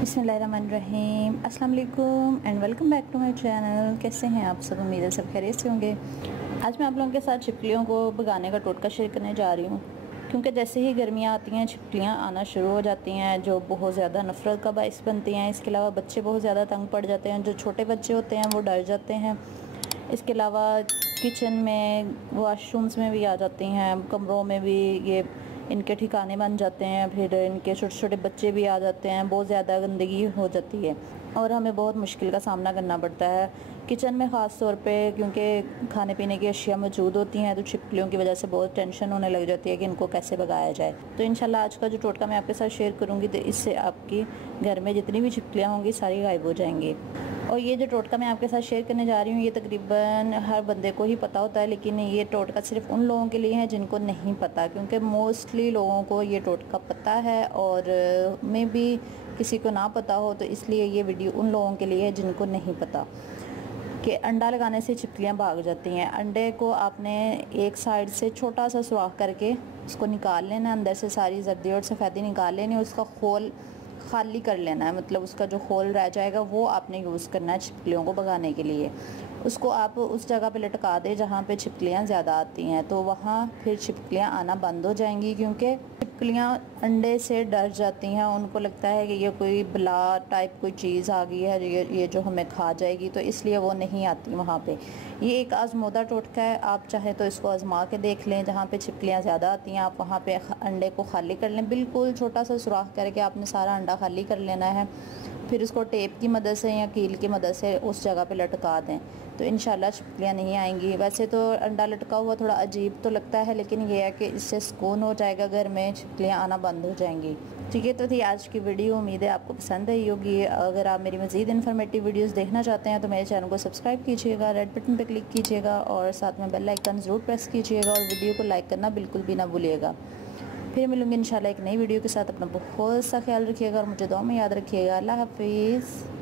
बिस्मिल्लाहिर्रहमानिर्रहीम अस्सलाम वालेकुम and welcome back to my channel. कैसे हैं आप सब? उम्मीद है सब खैरियत से होंगे। आज मैं आप लोगों के साथ छिपकलियों को भगाने का टोटका शेयर करने जा रही हूँ, क्योंकि जैसे ही गर्मियाँ आती हैं छिपकलियाँ आना शुरू हो जाती हैं, जो बहुत ज़्यादा नफ़रत का बाइस बनती हैं। इसके अलावा बच्चे बहुत ज़्यादा तंग पड़ जाते हैं, जो छोटे बच्चे होते हैं वो डर जाते हैं। इसके अलावा किचन में, वॉशरूम्स में भी आ जाती हैं, कमरों में भी ये इनके ठिकाने बन जाते हैं। फिर इनके छोटे छोटे बच्चे भी आ जाते हैं, बहुत ज़्यादा गंदगी हो जाती है और हमें बहुत मुश्किल का सामना करना पड़ता है किचन में ख़ास तौर पे, क्योंकि खाने पीने की अशिया मौजूद होती हैं। तो छिपकलियों की वजह से बहुत टेंशन होने लग जाती है कि इनको कैसे भगाया जाए। तो इंशाल्लाह आज का जो टोटका मैं आपके साथ शेयर करूँगी, तो इससे आपकी घर में जितनी भी छिपकलियाँ होंगी सारी गायब हो जाएंगी। और ये जो टोटका मैं आपके साथ शेयर करने जा रही हूँ, ये तकरीबन हर बंदे को ही पता होता है, लेकिन ये टोटका सिर्फ उन लोगों के लिए है जिनको नहीं पता, क्योंकि मोस्टली लोगों को ये टोटका पता है और मे भी किसी को ना पता हो। तो इसलिए ये वीडियो उन लोगों के लिए है जिनको नहीं पता कि अंडा लगाने से छिपकलियाँ भाग जाती हैं। अंडे को आपने एक साइड से छोटा सा सुराख करके उसको निकाल लेना, अंदर से सारी जर्दी और सफ़ेदी निकाल लेनी, उसका खोल खाली कर लेना है। मतलब उसका जो खोल रह जाएगा वो आपने यूज़ करना है छिपकलियों को भगाने के लिए। उसको आप उस जगह पे लटका दें जहाँ पे छिपकलियाँ ज़्यादा आती हैं, तो वहाँ फिर छिपकलियाँ आना बंद हो जाएंगी, क्योंकि छिपकलियाँ अंडे से डर जाती हैं। उनको लगता है कि ये कोई बला टाइप कोई चीज़ आ गई है, ये जो हमें खा जाएगी, तो इसलिए वो नहीं आती वहाँ पे। ये एक आजमूदा टोटका है, आप चाहे तो इसको आजमा के देख लें। जहाँ पे छिपकलियाँ ज़्यादा आती हैं आप वहाँ पे अंडे को खाली कर लें, बिल्कुल छोटा सा सुराख करके आपने सारा अंडा खाली कर लेना है। फिर उसको टेप की मदद से या कील की मदद से उस जगह पे लटका दें, तो इंशाल्लाह छिपकलियाँ नहीं आएंगी। वैसे तो अंडा लटका हुआ थोड़ा अजीब तो लगता है, लेकिन ये है कि इससे सुकून हो जाएगा, घर में छिपकलियाँ आना बंद हो जाएंगी। ठीक है, तो थी आज की वीडियो। उम्मीद है आपको पसंद आई होगी। अगर आप मेरी मज़ीद इन्फॉर्मेटिव वीडियोस देखना चाहते हैं तो मेरे चैनल को सब्सक्राइब कीजिएगा, रेड बटन पर क्लिक कीजिएगा और साथ में बेल आइकन ज़रूर प्रेस कीजिएगा और वीडियो को लाइक करना बिल्कुल भी ना भूलिएगा। फिर मिलूँगी इंशाल्लाह एक नई वीडियो के साथ। अपना बहुत सा ख्याल रखिएगा और मुझे दुआ में याद रखिएगा। अल्लाह हाफिज़।